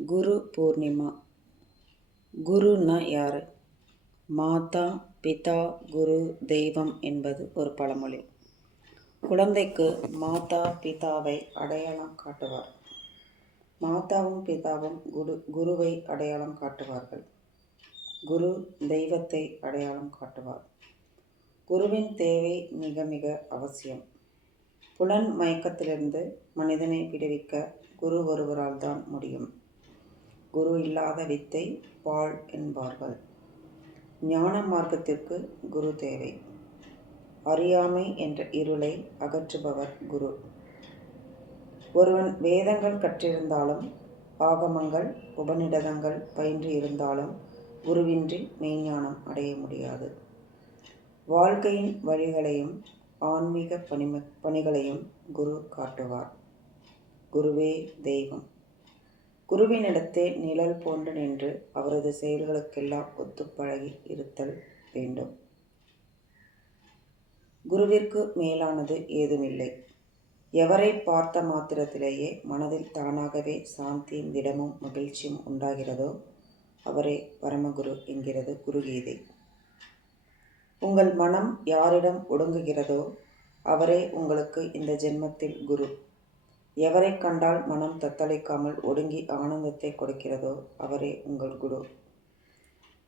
குரு பூர்ணிமா. குருன்னா யார்? மாதா பிதா குரு தெய்வம் என்பது ஒரு பழமொழி. குழந்தைக்கு மாதா பிதாவை அடையாளம் காட்டுவார். மாதாவும் பிதாவும் குரு குருவை அடையாளம் காட்டுவார்கள். குரு தெய்வத்தை அடையாளம் காட்டுவார். குருவின் தேவை மிக மிக அவசியம். புலன் மயக்கத்திலிருந்து மனிதனை விடுவிக்க குரு ஒருவரால் தான் முடியும். குரு இல்லாத வித்தை பாழ் என்பார்கள். ஞான மார்க்கத்திற்கு குரு தேவை. அறியாமை என்ற இருளை அகற்றுபவர் குரு. ஒருவன் வேதங்கள் கற்றிருந்தாலும் ஆகமங்கள் உபநிடதங்கள் பயின்று இருந்தாலும் குருவின்றி மெய்ஞானம் அடைய முடியாது. வாழ்க்கையின் வழிகளையும் ஆன்மீக பணிம பணிகளையும் குரு காட்டுவார். குருவே தெய்வம். குருவினிடத்தே நிழல் போன்று நின்று அவரது செயல்களுக்கெல்லாம் ஒத்துப்பழகி இருத்தல் வேண்டும். குருவிற்கு மேலானது ஏதுமில்லை. எவரை பார்த்த மாத்திரத்திலேயே மனதில் தானாகவே சாந்தியும் திடமும் மகிழ்ச்சியும் உண்டாகிறதோ அவரே பரமகுரு என்கிறது குருகீதை. உங்கள் மனம் யாரிடம் ஒடுங்குகிறதோ அவரே உங்களுக்கு இந்த ஜென்மத்தில் குரு. எவரை கண்டால் மனம் தத்தளிக்காமல் ஒடுங்கி ஆனந்தத்தை கொடுக்கிறதோ அவரே உங்கள் குரு.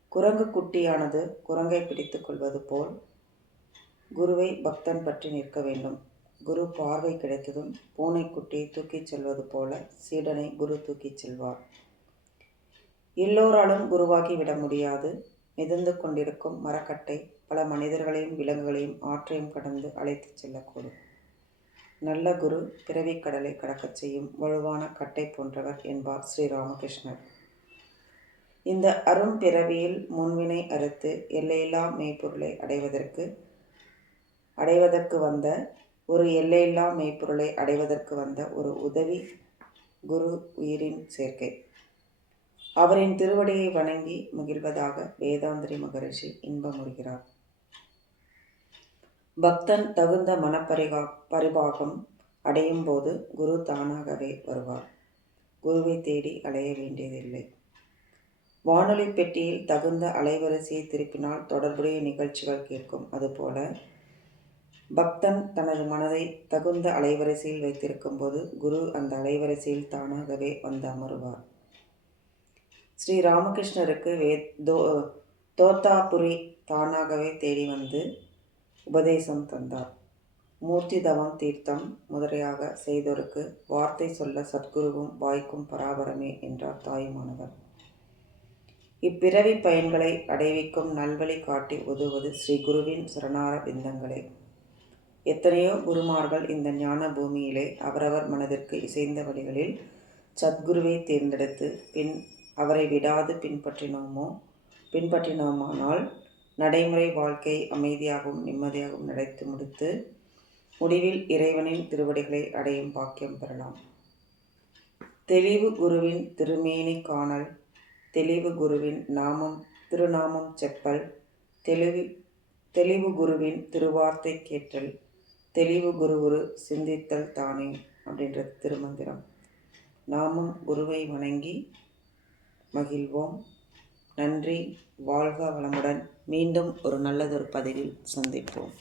குரங்கு குட்டியானது குரங்கை பிடித்து கொள்வது போல் குருவை பக்தன் பற்றி நிற்க வேண்டும். குரு பார்வை கிடைத்ததும் பூனைக்குட்டியை தூக்கிச் செல்வது போல சீடனை குரு தூக்கிச் செல்வார். எல்லோராலும் குருவாகி விட முடியாது. மிதந்து கொண்டிருக்கும் மரக்கட்டை பல மனிதர்களையும் விலங்குகளையும் ஆற்றையும் கடந்து அழைத்துச் செல்லக்கூடும். நல்ல குரு பிறவிக் கடலை கடக்கச் செய்யும் வலுவான கட்டை போன்றவர் என்பார் ஸ்ரீராமகிருஷ்ணர். இந்த அரும் பிறவியில் முன்வினை அறுத்து எல்லையில்லா மெய்ப்பொருளை அடைவதற்கு அடைவதற்கு வந்த ஒரு எல்லையில்லா மெய்ப்பொருளை அடைவதற்கு வந்த ஒரு உதவி குரு உயிரின் சேர்க்கை. அவரின் திருவடியை வணங்கி மகிழ்வதாக வேதாந்திரி மகரிஷி இன்பமுறுகிறார். பக்தன் தகுந்த மனப்பரிகா பரிபாகம் அடையும் போது குரு தானாகவே வருவார். குருவை தேடி அலைய வேண்டியதில்லை. வானொலி பெட்டியில் தகுந்த அலைவரிசையை திருப்பினால் தொடர்புடைய நிகழ்ச்சிகள் கேட்கும். அதுபோல பக்தன் தனது மனதை தகுந்த அலைவரிசையில் வைத்திருக்கும் போது குரு அந்த அலைவரிசையில் தானாகவே வந்து அமருவார். ஸ்ரீ ராமகிருஷ்ணருக்கு வே தோ தோத்தாபுரி தானாகவே தேடி வந்து உபதேசம் தந்தார். மூர்த்தி தவம் தீர்த்தம் முதலையாக செய்தோருக்கு வார்த்தை சொல்ல சத்குருவும் வாய்க்கும் பராபரமே என்றார் தாயுமானவர். இப்பிறவி பயன்களை அடைவிக்கும் நல்வழி காட்டி உதவுவது ஸ்ரீ குருவின் சரணார விந்தங்களே. எத்தனையோ குருமார்கள் இந்த ஞான பூமியிலே அவரவர் மனதிற்கு இசைந்த வழிகளில் சத்குருவை தேர்ந்தெடுத்து பின் அவரை விடாது பின்பற்றினோமோ பின்பற்றினோமானால் நடைமுறை வாழ்க்கை அமைதியாகவும் நிம்மதியாகவும் நடத்தி முடித்து முடிவில் இறைவனின் திருவடிகளை அடையும் பாக்கியம் பெறலாம். தெளிவு குருவின் திருமேனி காணல் தெளிவு குருவின் நாமம் திருநாமம் செப்பல் தெளிவு தெளிவு குருவின் திருவார்த்தை கேட்டல் தெளிவு குருகுரு சிந்தித்தல் தானே அப்படின்ற திருமந்திரம். நாமும் குருவை வணங்கி மகிழ்வோம். நன்றி. வாழ்க வளமுடன். மீண்டும் ஒரு நல்லதொரு பதிவில் சந்திப்போம்.